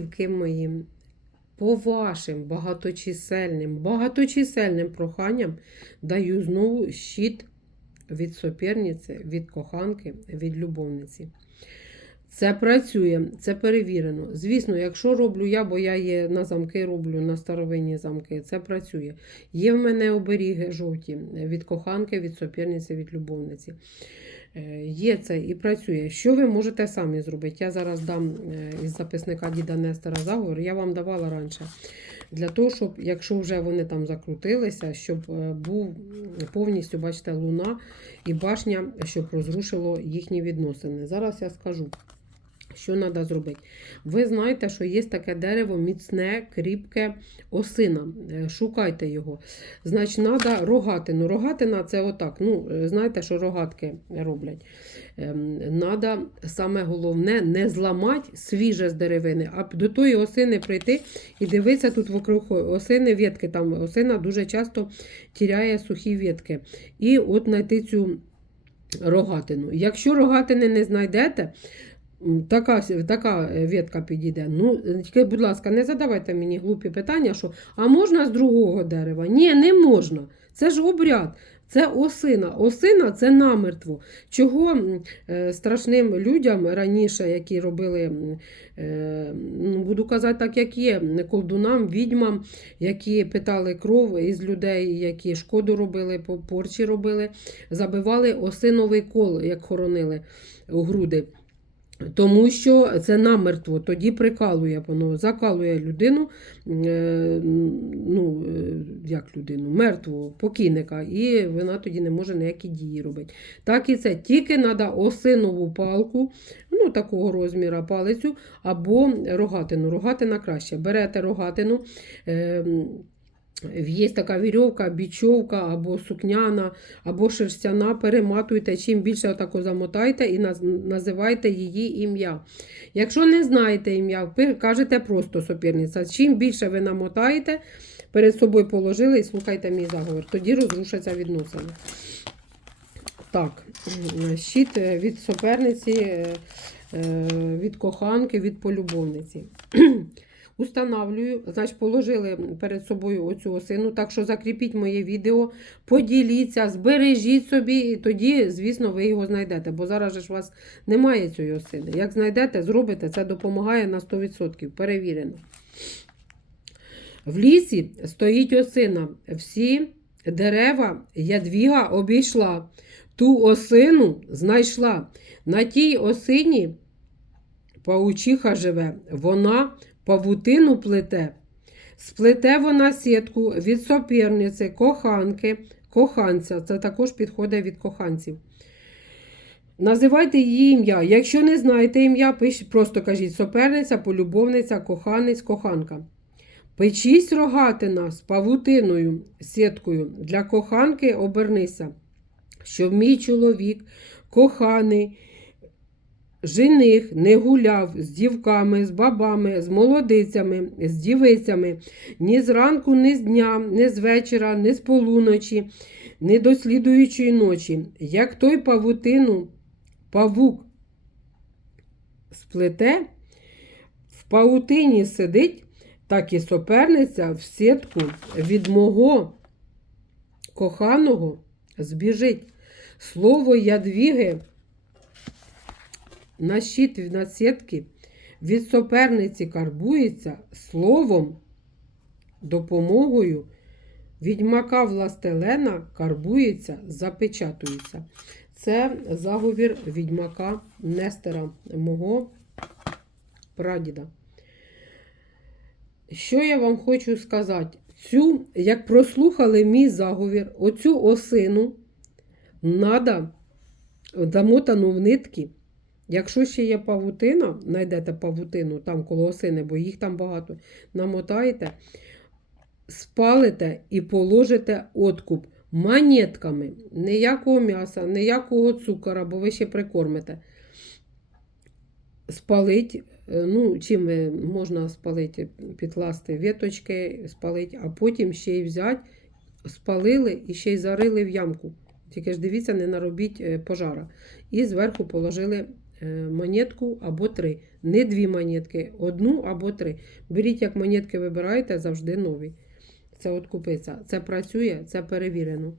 Дівки мої, по вашим багаточисельним, багаточисельним проханням даю знову щит від соперниці, від коханки, від любовниці. Це працює, це перевірено. Звісно, якщо роблю я, бо я є на замки роблю, на старовинні замки, це працює. Є в мене оберіги жовті від коханки, від соперниці, від любовниці. Е, Є це і працює. Що ви можете самі зробити? Я зараз дам е, із записника Діда Нестера заговор, я вам давала раніше. Для того, щоб, якщо вже вони там закрутилися, щоб е, був повністю, бачите, луна і башня, щоб розрушило їхні відносини. Зараз я скажу. Що треба зробити? Ви знаєте, що є таке дерево міцне, кріпке осина. Е, Шукайте його. Значить, треба рогатину. Рогатина це отак. Ну, е, знаєте, що рогатки роблять. Треба саме головне не зламати свіже з деревини, а до тої осини прийти і дивитися тут вокруг осини ветки. Там осина дуже часто тіряє сухі ветки. І от знайти цю рогатину. Якщо рогатини не знайдете, Така, така е, ветка підійде. Ну, тільки, будь ласка, не задавайте мені глупі питання, що а можна з другого дерева? Ні, не можна. Це ж обряд. Це осина. Осина це намертво. Чого е, страшним людям раніше, які робили, е, ну, буду казати так, як є, колдунам, відьмам, які питали кров із людей, які шкоду робили, по- порчі робили, забивали осиновий кол, як хоронили у груди. Тому що це намертво, тоді прикалує воно, закалує людину, е, ну, е, як людину, мертву, покійника, і вона тоді не може ніякі дії робити. Так і це тільки треба осинову палку, ну, такого розміру палицю, або рогатину. Рогатина краще. Берете рогатину. Є така вірьовка, бічовка або сукняна, або шерстяна, перематуйте, чим більше отако замотайте і називайте її ім'я. Якщо не знаєте ім'я, кажете просто соперниця. Чим більше ви намотаєте, перед собою положили і слухайте мій заговор. Тоді розрушаться відносини. Так, щит е, від суперниці, е, е, від коханки, від полюбовниці. Устанавлюю, значить, положили перед собою оцю осину, так що закріпіть моє відео, поділіться, збережіть собі, і тоді, звісно, ви його знайдете, бо зараз же ж у вас немає цієї осини. Як знайдете, зробите, це допомагає на 100%, перевірено. В лісі стоїть осина. Всі дерева ядвіга обійшла. Ту осину знайшла. На тій осині паучиха живе. Вона павутину плете. Сплете вона сітку від соперниці, коханки, коханця. Це також підходить від коханців. Називайте її ім'я. Якщо не знаєте ім'я, просто кажіть соперниця, полюбовниця, коханець, коханка. Печість рогатина з павутиною, сіткою. Для коханки обернися, щоб мій чоловік, коханий, жених не гуляв з дівками, з бабами, з молодицями, з дівицями, ні зранку, ні з дня, ні з вечора, ні з полуночі, ні до слідуючої ночі. Як той павутину, павук сплете, в павутині сидить, так і соперниця в сітку від мого коханого збіжить. Слово ядвіги на щит на сітки від суперниці карбується словом, допомогою відьмака властелена карбується, запечатується. Це заговір відьмака Нестера, мого прадіда. Що я вам хочу сказати? Цю, як прослухали мій заговір, оцю осину треба замотану в нитки. Якщо ще є павутина, знайдете павутину там коло осини, бо їх там багато, намотаєте, спалите і положите откуп монетками. Ніякого м'яса, ніякого цукора, бо ви ще прикормите. Спалить, е, ну, чим можна спалити, підкласти віточки, спалити, а потім ще й взяти, спалили і ще й зарили в ямку. Тільки ж дивіться, не наробіть е, пожара. І зверху положили монетку або три. Не дві монетки, одну або три. Беріть, як монетки вибираєте, завжди нові. Це от купиться. Це працює, це перевірено.